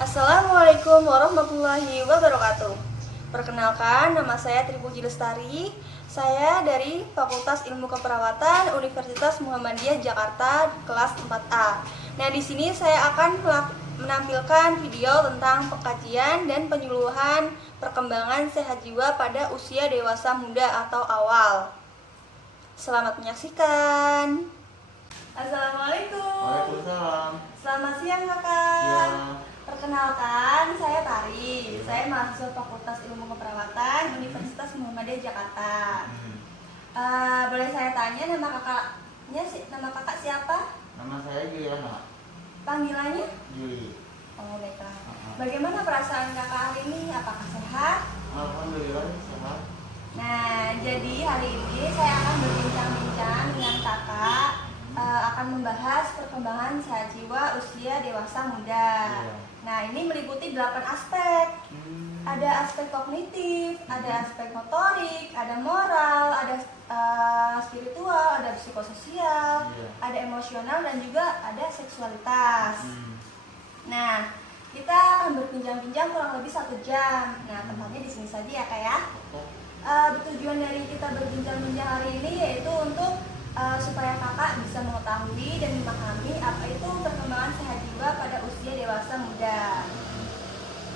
Assalamualaikum warahmatullahi wabarakatuh. Perkenalkan, nama saya Tripuji Lestari. Saya dari Fakultas Ilmu Keperawatan Universitas Muhammadiyah Jakarta, kelas 4A. Nah, di sini saya akan menampilkan video tentang pengkajian dan penyuluhan perkembangan sehat jiwa pada usia dewasa muda atau awal. Selamat menyaksikan. Assalamualaikum. Waalaikumsalam. Selamat siang, Kakak. Ya. Perkenalkan, saya Tari. Saya mahasiswa Fakultas Ilmu Keperawatan Universitas Muhammadiyah Jakarta. Boleh saya tanya nama kakak siapa? Nama saya Juliana. Panggilannya? Juli. Oh, baiklah. Bagaimana perasaan kakak hari ini? Apakah sehat? Alhamdulillah sehat. Nah, jadi hari ini saya akan berbincang-bincang dengan kakak, akan membahas perkembangan sehat jiwa usia dewasa muda. Iya. Nah, ini meliputi 8 aspek. Ada aspek kognitif, ada aspek motorik, ada moral, ada spiritual, ada psikososial, Iya. ada emosional, dan juga ada seksualitas. Nah, kita akan berbincang-bincang kurang lebih 1 jam. Nah, tempatnya di sini saja ya, Kak ya. Tujuan dari kita berbincang-bincang hari ini yaitu untuk supaya kakak bisa mengetahui dan memahami apa itu perkembangan sehat jiwa pada usia dewasa muda.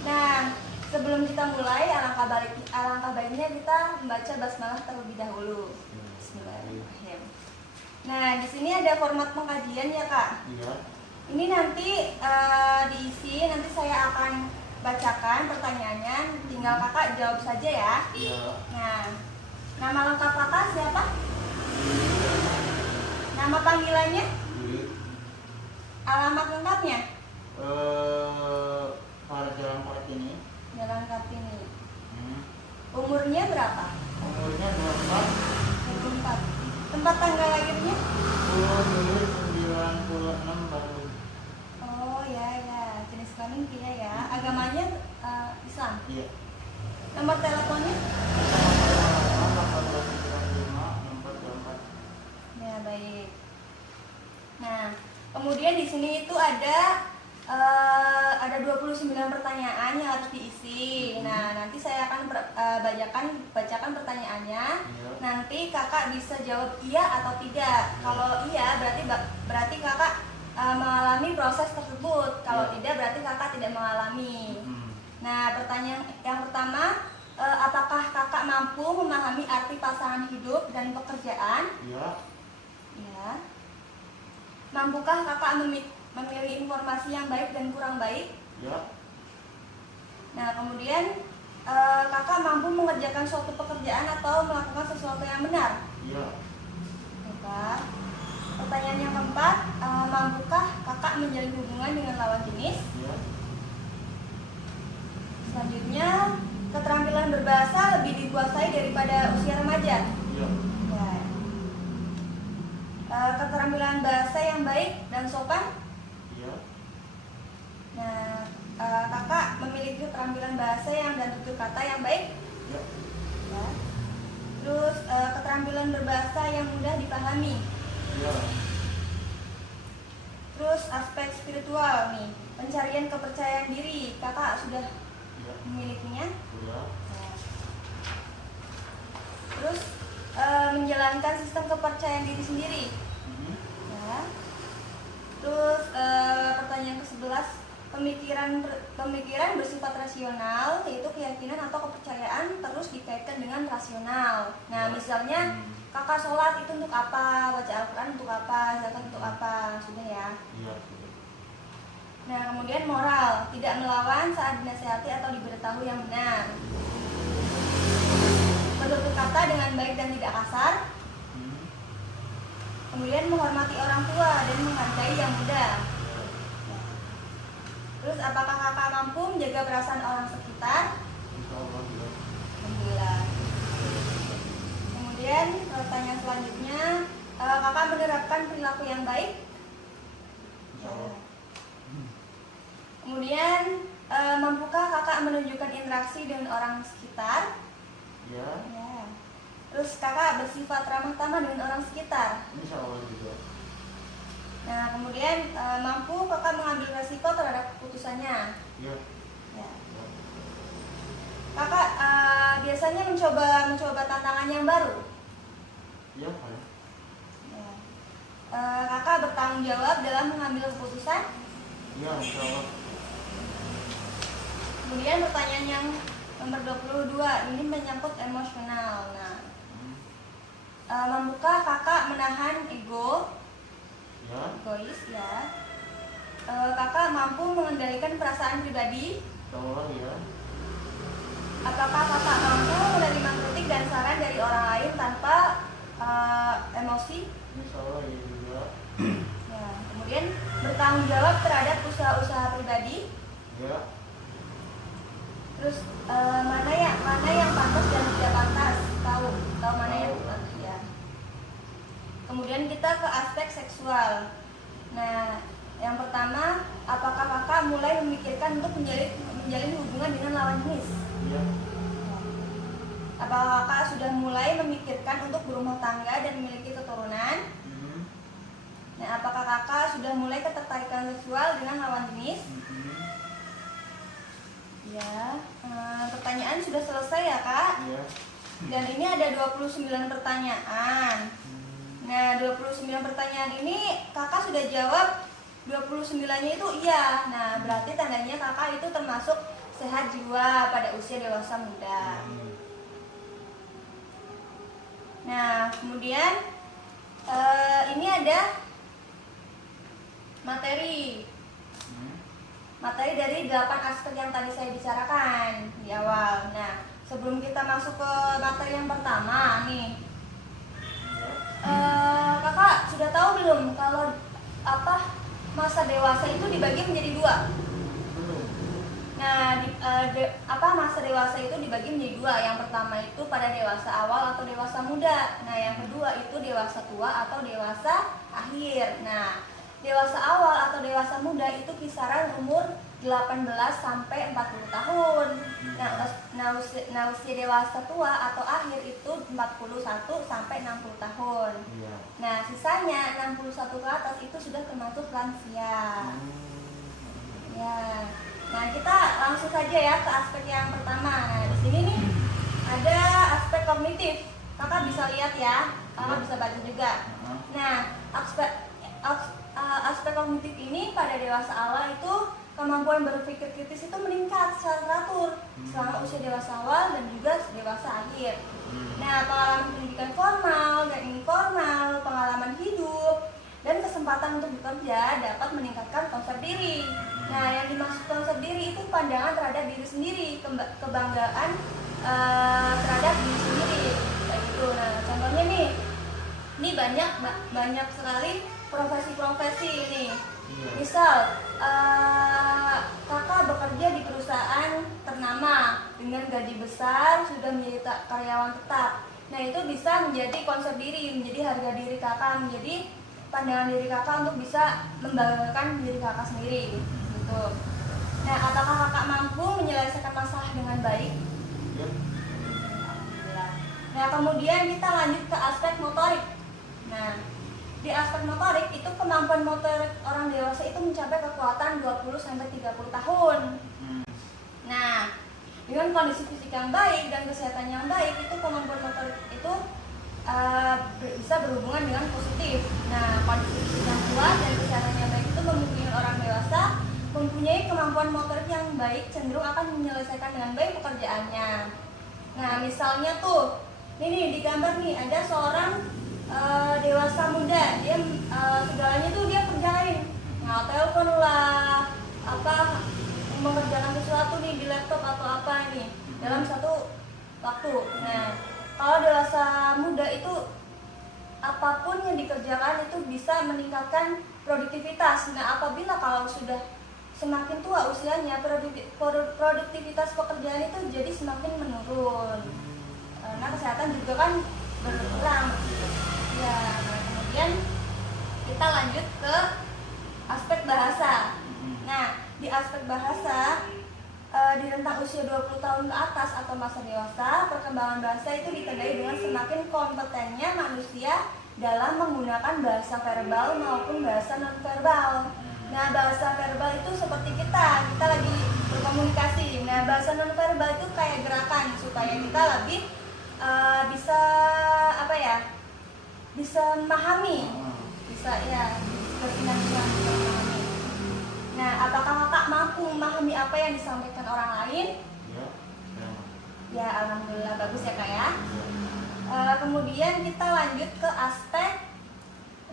Nah, sebelum kita mulai, alangkah baiknya kita membaca basmalah terlebih dahulu. Bismillahirrahmanirrahim. Nah, di sini ada format pengkajian ya, Kak. Iya. Ini nanti diisi, nanti saya akan bacakan pertanyaannya, tinggal kakak jawab saja ya. Iya. Nah, nama lengkap kakak siapa? Nama panggilannya? Juli. Alamat lengkapnya? Pada Jalan Kartini. Jalan Kartini. Umurnya berapa? Umurnya 24. 24. Tempat tanggal lahirnya? 10 Juli 96 Bandung. Oh ya, jenis kelamin pria ya. Agamanya Islam. Iya. Nomor teleponnya? 1895 Ya, baik. Nah, kemudian di sini itu ada 29 pertanyaan yang harus diisi. Nah, nanti saya akan bacakan pertanyaannya. Iya. Nanti kakak bisa jawab iya atau tidak. Kalau iya berarti kakak mengalami proses tersebut. Kalau tidak berarti kakak tidak mengalami. Nah, pertanyaan yang pertama, apakah kakak mampu memahami arti pasangan hidup dan pekerjaan? Iya. Ya. Mampukah kakak memilih informasi yang baik dan kurang baik? Iya. Nah, kemudian kakak mampu mengerjakan suatu pekerjaan atau melakukan sesuatu yang benar? Iya. Baiklah. Pertanyaan yang keempat, mampukah kakak menjalin hubungan dengan lawan jenis? Iya. Selanjutnya, keterampilan berbahasa lebih dikuasai daripada usia remaja? Iya. Ya. Keterampilan bahasa yang baik dan sopan? Iya. Nah, kakak memiliki keterampilan bahasa dan tutur kata yang baik? Iya. Ya. Terus keterampilan berbahasa yang mudah dipahami. Iya. Terus aspek spiritual nih, pencarian kepercayaan diri, kakak sudah memilikinya? Iya. Ya. Terus menjalankan sistem kepercayaan diri sendiri. Ya. Terus pertanyaan ke-11, pemikiran bersifat rasional, yaitu keyakinan atau kepercayaan terus dikaitkan dengan rasional. Nah, misalnya kakak sholat itu untuk apa, baca Al-Quran untuk apa, zakat untuk apa, sudah ya. Iya. Nah, kemudian moral, tidak melawan saat dinasihati atau diberitahu yang benar. Bertutur kata dengan baik dan tidak kasar. Kemudian menghormati orang tua dan menghargai yang muda. Terus apakah kakak mampu menjaga perasaan orang sekitar? Insyaallah iya. Alhamdulillah. Kemudian pertanyaan selanjutnya, kakak menerapkan perilaku yang baik? Insyaallah. Kemudian mampukah kakak menunjukkan interaksi dengan orang sekitar? Iya. Ya. Terus kakak bersifat ramah tamah dengan orang sekitar? Insyaallah juga. Nah, kemudian mampu kakak mengambil resiko terhadap keputusannya. Ya. Ya. Kakak biasanya mencoba tantangan yang baru. Ya, Pak. Ya. Kakak bertanggung jawab dalam mengambil keputusan. Ya, insya Allah. Kemudian pertanyaan yang nomor 22 ini menyangkut emosional. Nah, mampukah kakak menahan ego? Ya. Egois ya. Kakak mampu mengendalikan perasaan pribadi. Insya Allah ya. Apakah kakak mampu menerima kritik dan saran dari orang lain tanpa emosi? Insya Allah ya juga. Ya. Kemudian bertanggung jawab terhadap usaha-usaha pribadi. Ya. Terus mana yang pantas dan tidak pantas? Tahu mana yang pantas ya. Kemudian kita ke aspek seksual. Nah, yang pertama, apakah kakak mulai memikirkan untuk menjalin hubungan dengan lawan jenis? Ya. Apakah kakak sudah mulai memikirkan untuk berumah tangga dan memiliki keturunan? Nah, apakah kakak sudah mulai ketertarikan seksual dengan lawan jenis? Ya, pertanyaan sudah selesai ya kak. Ya. Dan ini ada 29 pertanyaan. Nah, 29 pertanyaan ini kakak sudah jawab 29-nya itu iya. Nah, berarti tandanya kakak itu termasuk sehat jiwa pada usia dewasa muda. Nah, kemudian ini ada materi dari 8 aspek yang tadi saya bicarakan di awal. Nah, sebelum kita masuk ke materi yang pertama nih, kakak sudah tahu belum kalau masa dewasa itu dibagi menjadi dua? Nah, masa dewasa itu dibagi menjadi dua. Yang pertama itu pada dewasa awal atau dewasa muda. Nah, yang kedua itu dewasa tua atau dewasa akhir. Nah, dewasa awal atau dewasa muda itu kisaran umur 18 sampai 40 tahun. Nah, usia dewasa tua atau akhir itu 41 sampai 60 tahun. Ya. Nah, sisanya 61 ke atas itu sudah termasuk lansia. Ya. Nah, kita langsung saja ya ke aspek yang pertama. Nah, di sini nih ada aspek kognitif. Kakak bisa lihat ya. Kakak bisa baca juga. Nah, aspek kognitif ini pada dewasa awal itu kemampuan berpikir kritis itu meningkat secara teratur selama usia dewasa awal dan juga dewasa akhir. Nah, pengalaman pendidikan formal dan informal, pengalaman hidup, dan kesempatan untuk bekerja dapat meningkatkan konsep diri. Nah, yang dimaksud konsep diri itu pandangan terhadap diri sendiri, kebanggaan terhadap diri sendiri. Kayak gitu. Nah, contohnya nih, ini banyak sekali profesi-profesi ini. Misal kakak bekerja di perusahaan ternama dengan gaji besar, sudah menjadi karyawan tetap. Nah, itu bisa menjadi konsep diri, menjadi harga diri kakak, menjadi pandangan diri kakak untuk bisa membanggakan diri kakak sendiri gitu. Nah, apakah kakak mampu menyelesaikan masalah dengan baik? Ya. Alhamdulillah. Nah, kemudian kita lanjut ke aspek motorik. Nah, di aspek motorik itu kemampuan motorik orang dewasa itu mencapai kekuatan 20 sampai 30 tahun. Nah, dengan kondisi fisik yang baik dan kesehatan yang baik itu kemampuan motorik itu bisa berhubungan dengan positif. Nah, kondisi fisik yang kuat dan kesehatan yang baik itu memungkinkan orang dewasa mempunyai kemampuan motorik yang baik, cenderung akan menyelesaikan dengan baik pekerjaannya. Nah, misalnya tuh, ini di gambar nih ada seorang dewasa muda, dia segalanya tuh dia kerjain, telepon lah, mengerjakan sesuatu nih di laptop atau apa nih dalam satu waktu. Nah, kalau dewasa muda itu apapun yang dikerjakan itu bisa meningkatkan produktivitas. Nah, apabila kalau sudah semakin tua usianya, produktivitas pekerjaan itu jadi semakin menurun. Nah, kesehatan juga kan berkurang. Ya, nah, kemudian kita lanjut ke aspek bahasa. Nah, di aspek bahasa di rentang usia 20 tahun ke atas atau masa dewasa, perkembangan bahasa itu ditandai dengan semakin kompetennya manusia dalam menggunakan bahasa verbal maupun bahasa nonverbal. Nah, bahasa verbal itu seperti kita lagi berkomunikasi. Nah, bahasa nonverbal itu kayak gerakan supaya kita lebih bisa apa ya? Bisa memahami, bisa ya berkesinambungan bisa memahami. Nah, apakah kakak mampu memahami apa yang disampaikan orang lain? Ya. Ya, alhamdulillah bagus ya kak ya. Kemudian kita lanjut ke aspek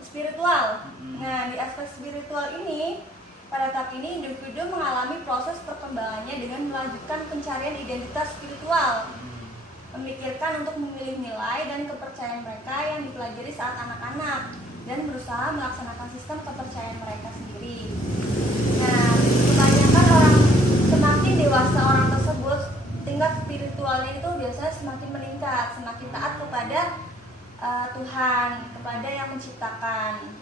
spiritual. Nah, di aspek spiritual ini, pada tahap ini individu mengalami proses perkembangannya dengan melanjutkan pencarian identitas spiritual, memikirkan untuk memilih nilai dan kepercayaan mereka yang dipelajari saat anak-anak, dan berusaha melaksanakan sistem kepercayaan mereka sendiri. Nah, kebanyakan orang semakin dewasa orang tersebut, tingkat spiritualnya itu biasanya semakin meningkat, semakin taat kepada Tuhan, kepada yang menciptakan.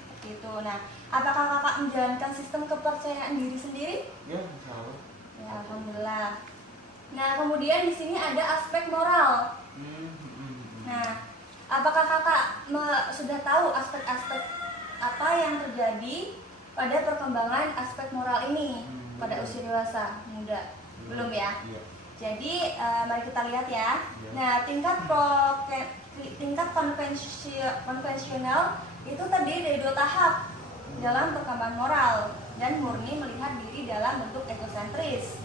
Seperti itu. Nah, apakah kakak menjalankan sistem kepercayaan diri sendiri? Ya, insya Allah. Ya, alhamdulillah. Nah, kemudian di sini ada aspek moral. Nah, apakah kakak sudah tahu aspek-aspek apa yang terjadi pada perkembangan aspek moral ini pada usia dewasa muda? Belum ya? Iya. Jadi mari kita lihat ya. Nah, tingkat konvensional itu terdiri dari 2 tahap dalam perkembangan moral dan murni melihat diri dalam bentuk egosentris.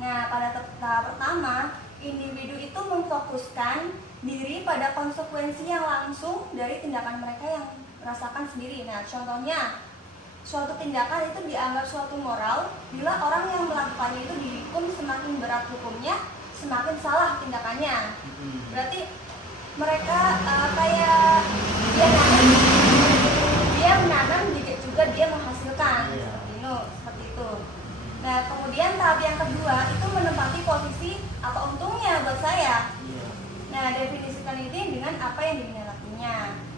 Nah, pada tahap pertama, individu itu memfokuskan diri pada konsekuensi yang langsung dari tindakan mereka yang rasakan sendiri. Nah, contohnya, suatu tindakan itu dianggap suatu moral bila orang yang melakukannya itu dihukum semakin berat hukumnya, semakin salah tindakannya. Berarti mereka kayak dia menanam juga dia menghasilkan, seperti itu. Nah, kemudian tahap yang kedua itu menempati posisi apa untungnya buat saya. Nah, definisikan ini dengan apa yang diminatinya.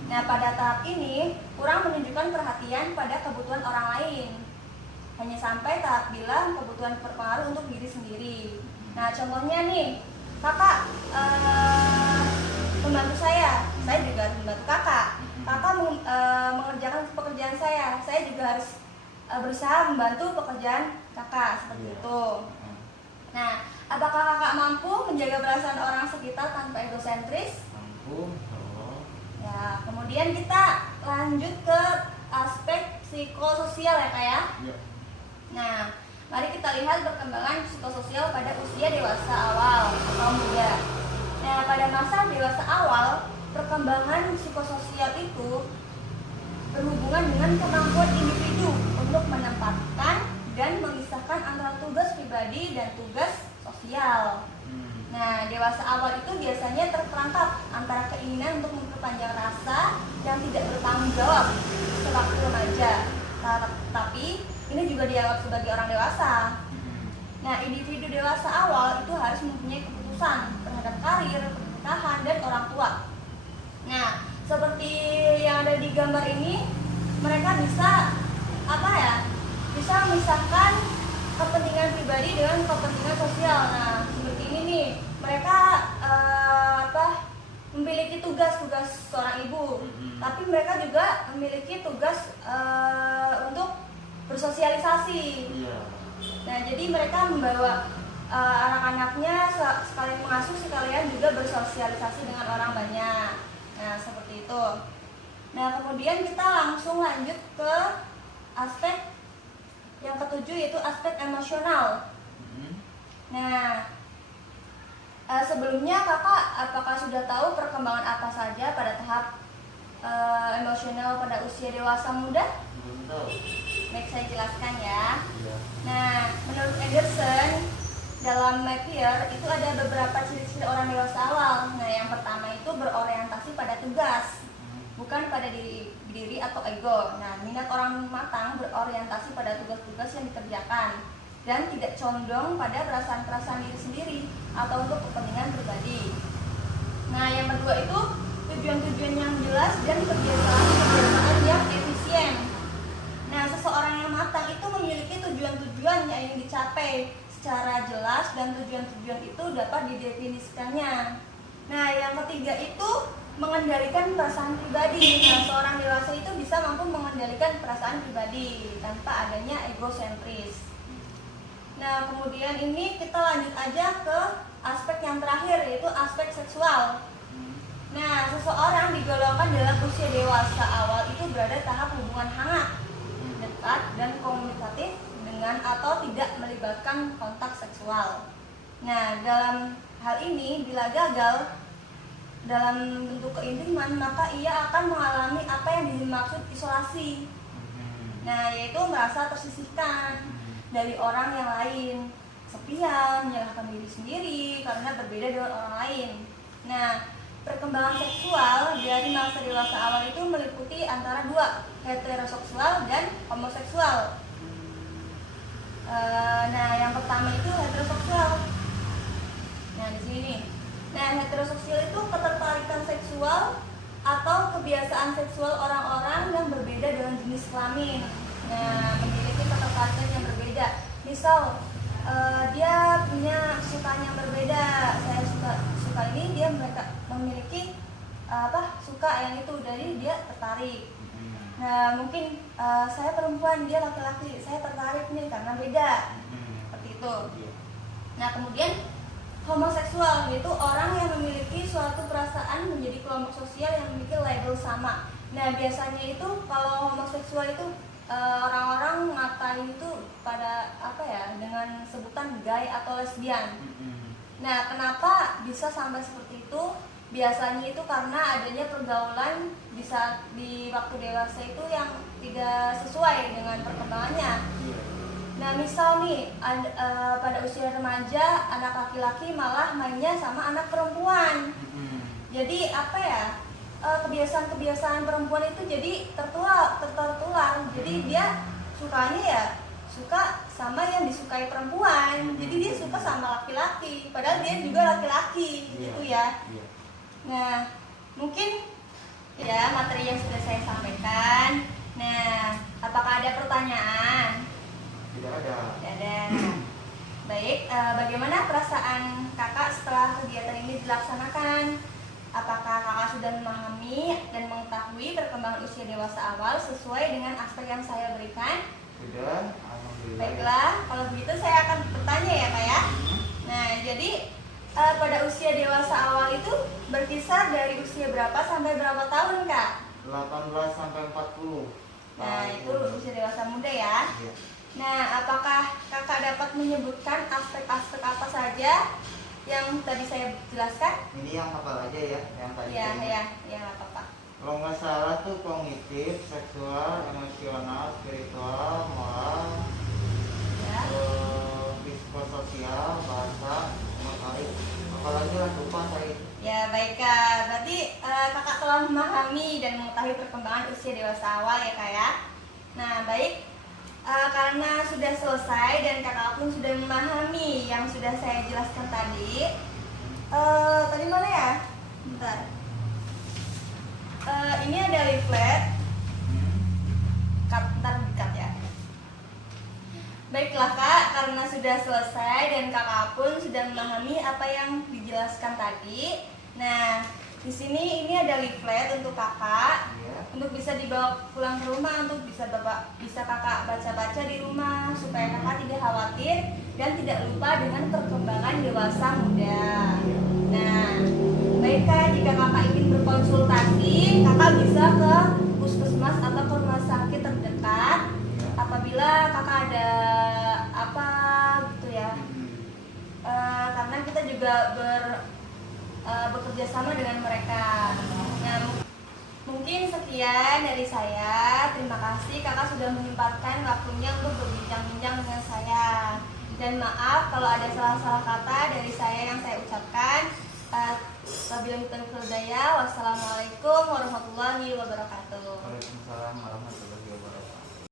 Nah, pada tahap ini kurang menunjukkan perhatian pada kebutuhan orang lain, hanya sampai tahap bila kebutuhan berpengaruh untuk diri sendiri. Nah, contohnya nih, kakak membantu saya juga harus membantu kakak. Kakak mengerjakan pekerjaan saya juga harus berusaha membantu pekerjaan kakak, seperti itu. Nah, apakah kakak mampu menjaga perasaan orang sekitar tanpa egosentris? Mampu. Ya, kemudian kita lanjut ke aspek psikososial ya kak ya. Nah, mari kita lihat perkembangan psikososial pada usia dewasa awal atau muda. Nah, pada masa dewasa awal, perkembangan psikososial itu berhubungan dengan kemampuan individu untuk menempatkan dan memisahkan antara tugas pribadi dan tugas sosial. Nah, dewasa awal itu biasanya terperangkap antara keinginan untuk memperpanjang rasa yang tidak bertanggung jawab sewaktu remaja. Tapi ini juga dianggap sebagai orang dewasa. Nah, individu dewasa awal itu harus mempunyai keputusan terhadap karir, pernikahan, dan orang tua. Nah, seperti yang ada di gambar ini, mereka bisa bisa memisahkan kepentingan pribadi dengan kepentingan sosial. Nah, seperti ini nih, mereka memiliki tugas seorang ibu, tapi mereka juga memiliki tugas untuk bersosialisasi. Nah, jadi mereka membawa anak-anaknya sekalian mengasuh, sekalian juga bersosialisasi dengan orang banyak. Nah, seperti itu. Nah, kemudian kita langsung lanjut ke aspek yang ketujuh, yaitu aspek emosional. Nah, sebelumnya kakak apakah sudah tahu perkembangan apa saja pada tahap emosional pada usia dewasa muda? Baik, saya jelaskan ya. Nah, menurut Anderson, dalam Napier itu ada beberapa ciri-ciri orang dewasa awal. Nah, yang pertama itu berorientasi pada tugas, bukan pada diri atau ego. Nah, minat orang matang berorientasi pada tugas-tugas yang dikerjakan dan tidak condong pada perasaan-perasaan diri sendiri atau untuk kepentingan pribadi. Nah, yang kedua itu tujuan-tujuan yang jelas dan kebiasaan yang efisien. Nah, seseorang yang matang itu memiliki tujuan-tujuan yang ingin dicapai secara jelas dan tujuan-tujuan itu dapat didefinisikannya. Nah, yang ketiga itu mengendalikan perasaan pribadi. Nah, seorang dewasa itu bisa mampu mengendalikan perasaan pribadi tanpa adanya egosentris. Nah, kemudian ini kita lanjut aja ke aspek yang terakhir, yaitu aspek seksual. Nah, seseorang digolongkan dalam usia dewasa awal itu berada tahap hubungan hangat, dekat, dan komunikatif dengan atau tidak melibatkan kontak seksual. Nah, dalam hal ini bila gagal dalam bentuk keintiman, maka ia akan mengalami apa yang dimaksud isolasi. Nah, yaitu merasa tersisihkan dari orang yang lain, kesepian, menyalahkan diri sendiri karena berbeda dengan orang lain. Nah, perkembangan seksual dari masa dewasa awal itu meliputi antara dua, heteroseksual dan homoseksual. Nah, yang pertama itu heteroseksual. Nah, di sini. Nah, heteroseksual itu ketertarikan seksual atau kebiasaan seksual orang-orang yang berbeda dengan jenis kelamin. Nah, memiliki ketertarikan yang berbeda. Misal, dia punya kesukaan yang berbeda. Saya suka ini, dia memiliki suka yang itu, jadi dia tertarik. Nah, mungkin saya perempuan, dia laki-laki, saya tertarik nih karena beda. Seperti itu. Nah, kemudian homoseksual yaitu orang yang memiliki suatu perasaan menjadi kelompok sosial yang memiliki label sama. Nah, biasanya itu kalau homoseksual itu orang-orang ngatain itu pada dengan sebutan gay atau lesbian. Nah, kenapa bisa sampai seperti itu? Biasanya itu karena adanya pergaulan bisa di waktu dewasa itu yang tidak sesuai dengan perkembangannya. Nah, misal nih pada usia remaja anak laki-laki malah mainnya sama anak perempuan. Jadi kebiasaan-kebiasaan perempuan itu jadi tertular. Jadi dia sukanya ya suka sama yang disukai perempuan. Jadi dia suka sama laki-laki, padahal dia juga laki-laki, gitu ya. Nah, mungkin ya materi yang sudah saya sampaikan. Nah, apakah ada pertanyaan? Tidak ada. Tidak ada. Baik, bagaimana perasaan kakak setelah kegiatan ini dilaksanakan? Apakah kakak sudah memahami dan mengetahui perkembangan usia dewasa awal sesuai dengan aspek yang saya berikan? Sudah, alhamdulillah. Baiklah, kalau begitu saya akan bertanya ya kak ya. Nah, jadi pada usia dewasa awal itu berkisar dari usia berapa sampai berapa tahun kak? 18 sampai 40. Nah, itu usia dewasa muda ya. Iya. Nah, apakah kakak dapat menyebutkan aspek-aspek apa saja yang tadi saya jelaskan? Ini yang hafal aja ya, yang tadi. Ya, nggak apa-apa. Kalau nggak salah tuh kognitif, seksual, emosional, spiritual, moral, Ya. psikososial, bahasa, motorik. Apalagi lah lupa saya. Ya, baik kak. Berarti kakak telah memahami dan mengetahui perkembangan usia dewasa awal ya kak ya. Nah, baik. Karena sudah selesai dan kakak pun sudah memahami yang sudah saya jelaskan tadi. Tadi mana ya? Bentar. Ini ada leaflet. Bentar dekat ya. Baiklah kak, karena sudah selesai dan kakak pun sudah memahami apa yang dijelaskan tadi. Nah, di sini ini ada leaflet untuk kakak. Untuk bisa dibawa pulang ke rumah, untuk bisa kakak baca-baca di rumah supaya kakak tidak khawatir dan tidak lupa dengan perkembangan dewasa muda. Nah, baik kak, jika kakak ingin berkonsultasi, kakak bisa ke puskesmas atau ke rumah sakit terdekat apabila kakak ada apa gitu ya. Karena kita juga bekerja sama dengan mereka. Nah, mungkin sekian dari saya. Terima kasih kakak sudah menyempatkan waktunya untuk berbincang-bincang dengan saya. Dan maaf kalau ada salah-salah kata dari saya yang saya ucapkan. Wabillahi taufiq wal hidayah. Wassalamualaikum warahmatullahi wabarakatuh. Waalaikumsalam warahmatullahi wabarakatuh.